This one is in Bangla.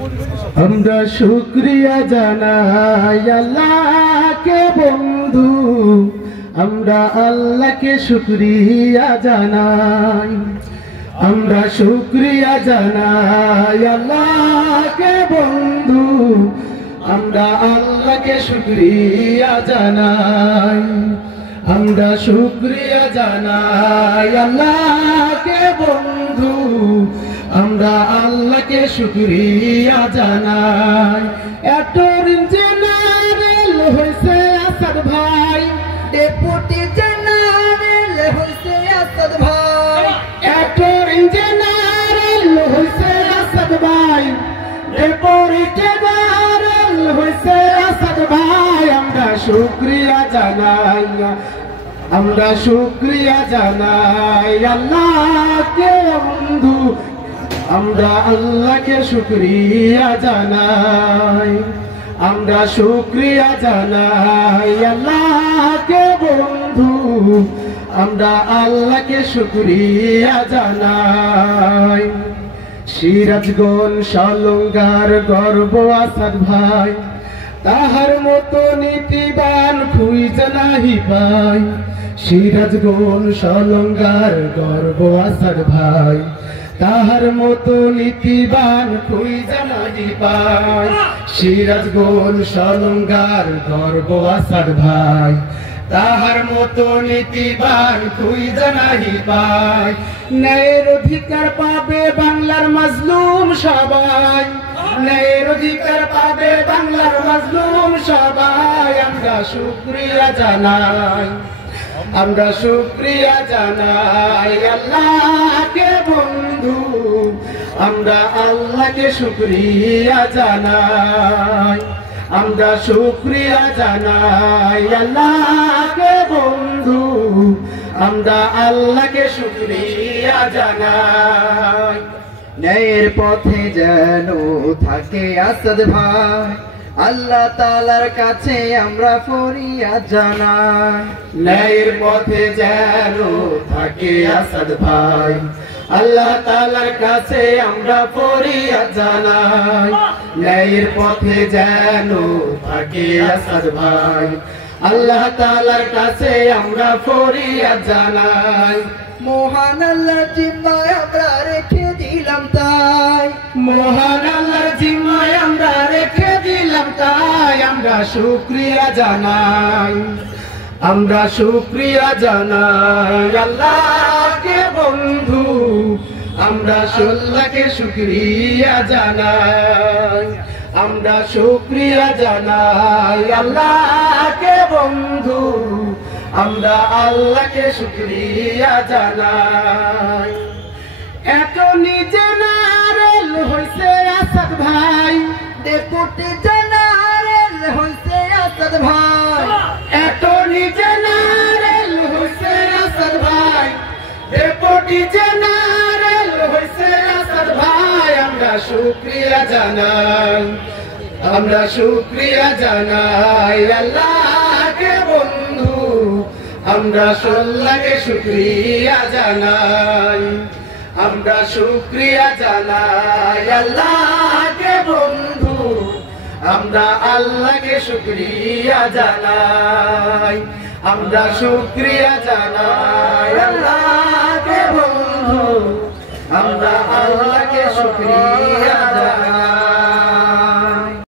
আমরা শুকরিয়া জানাই আল্লাহকে বন্ধু, আমরা আল্লাহকে শুকরিয়া জানাই। আমরা শুকরিয়া জানাই আল্লাহকে বন্ধু, আমরা আল্লাহকে শুকরিয়া জানাই। আমরা শুকরিয়া জানাই আল্লাহকে বন্ধু, আমরা আল্লাহকে শুকরিয়া জানাই। অ্যাটর্নি জেনারেল হইছে আসাদ ভাই, ডেপুটি জেনারেল হইছে আসাদ ভাই, অ্যাটর্নি জেনারেল হইছে আসাদ ভাই, ডেপুটি জেনারেল হইছে আসাদ ভাই। আমরা শুকরিয়া জানাই, আমরা শুকরিয়া জানাই আল্লাহকে বন্ধু, আমরা আল্লাহকে শুকরিয়া জানাই। আমরা শুকরিয়া জানাই আল্লাহকে বন্ধু, আমরা আল্লাহকে শুকরিয়া জানাই। সিরাজগঞ্জ সলঙ্গার গর্ব আসাদ ভাই, তাহার মতো নীতিবান খুঁজে নাহি পাই। সিরাজগঞ্জ সলঙ্গার গর্ব আসাদ ভাই, তাহার মতো নীতিবান খুঁজে নাহি পাই। সিরাজগঞ্জ সলঙ্গার গর্ব আসাদ ভাই, তাহার মতো নীতিবান খুঁজে নাহি পাই। ন্যায়ের অধিকার পাবে বাংলার মাজলুম সবাই, ন্যায়ের অধিকার পাবে বাংলার মাজলুম সবাই। আমরা শুকরিয়া জানাই, আমরা শুকরিয়া জানাই আল্লাহকে বন্ধু, আমরা আল্লাহকে শুকরিয়া জানাই। আমরা শুকরিয়া জানাই আল্লাহকে বন্ধু, আমরা আল্লাহকে শুকরিয়া জানাই। ন্যায়ের পথে যেন থাকে আসাদ ভাই, আল্লাহ তাআলার কাছে আমরা ফরিয়াদ জানাই। ন্যায়ের পথে যেন থাকে আসাদ ভাই, আল্লাহ তাআলার কাছে আমরা ফরিয়াদ জানাই। ন্যায়ের পথে যেন থাকে আসাদ ভাই, আল্লাহ তাআলার কাছে আমরা ফরিয়াদ জানাই। মহান আল্লাহর জিম্মায় আমরা রেখে দিলাম তাই, মহান আল্লাহর জিম্মায় আমরা রেখে দিলাম তাই। আমরা শুকরিয়া জানাই, আমরা শুকরিয়া জানাই আল্লাহকে বন্ধু, আমরা আল্লাহকে শুকরিয়া জানাই। আমরা শুকরিয়া জানাই আল্লাহকে বন্ধু, আমরা আল্লাহকে শুকরিয়া জানাই। অ্যাটর্নি জেনারেল হইছে আসাদ ভাই, ডেপুটি জেনারেল হইছে আসাদ ভাই, অ্যাটর্নি জেনারেল হইছে আসাদ ভাই, ডেপুটি জেনারেল হইছে আসাদ ভাই। আমরা শুকরিয়া জানাই, আমরা শুকরিয়া জানাই আল্লাহকে বন্ধু, আমরা আল্লাহকে শুকরিয়া জানাই। আমরা শুকরিয়া জানাই আল্লাহকে বন্ধু, আমরা আল্লাহকে শুকরিয়া জানাই। আমরা শুকরিয়া জানাই আল্লাহকে বন্ধু, আমরা আল্লাহকে শুকরিয়া জানাই।